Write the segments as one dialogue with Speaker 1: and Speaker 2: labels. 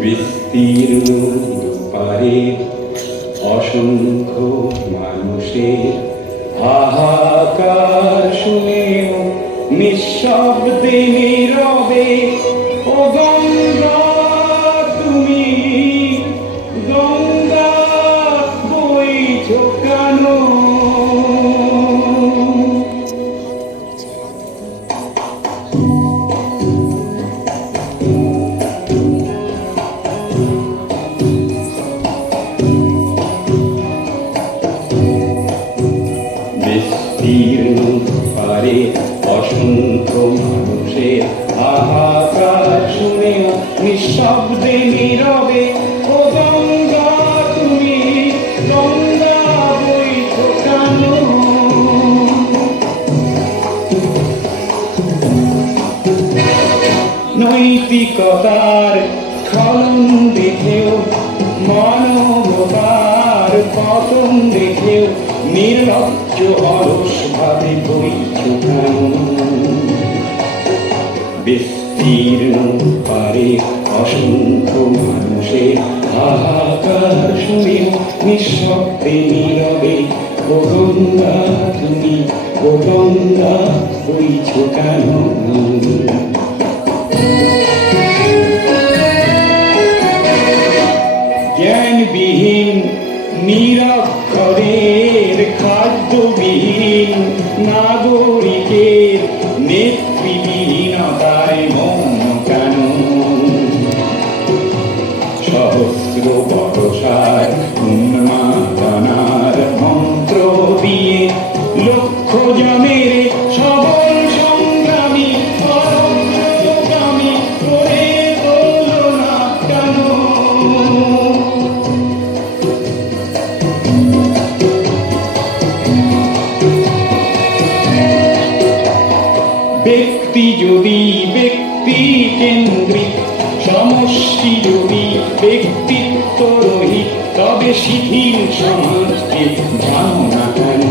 Speaker 1: বিস্তীর্ণ পারে অসংখ্য মানুষের হাহাকার শুনেও নিঃশব্দে পারে অসংখ্য মানুষের হাহাকার শুনে নিঃশব্দে নীরবে, ও গঙ্গা, তুমি গঙ্গা বইছ কেন নৈতিকতার স্খলন দেখেও, মানবতার পতন দেখেও নির্লজ্জ অলস ভাবে বিস্তীর্ণ পারে অসংখ্য মানুষের হাহাকার শুনে নিঃশব্দে নীরবে ও তুমি ও গঙ্গা বইছ জ্ঞানবিহীন নিরক্ষরের খাদ্যবিহীন নাগরিকের নেতৃবিহীনতায় যদি ব্যক্তি কেন্দ্রিক সমষ্টি যদি ব্যক্তিত্ব রহিত তবে শিথিল সমাজকে জানো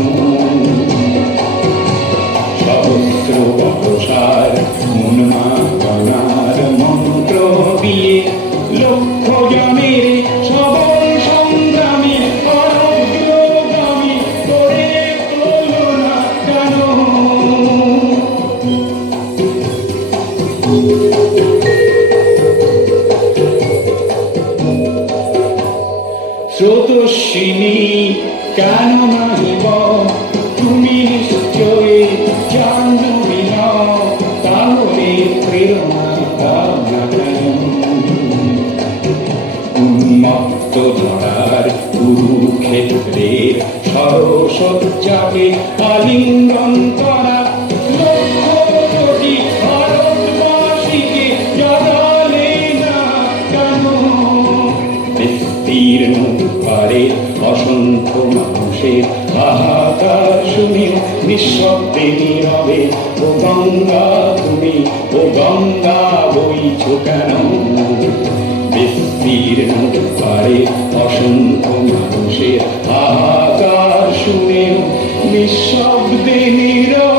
Speaker 1: স্রোতস্বিনী কেন তুমি নিশ্চয় জাহ্নবী নও তাহলে প্রেরণা না উন্মত্ত ধরার কুরুক্ষেত্রের আলিঙ্গন করা অসংখ্য মানুষের হাহাকার শুনে নিঃশব্দে নীরবে ও গঙ্গা তুমি ও গঙ্গা বইছ কেন বিস্তীর্ণ পারে অসংখ্য মানুষের শুনে নিঃশব্দে নীরবে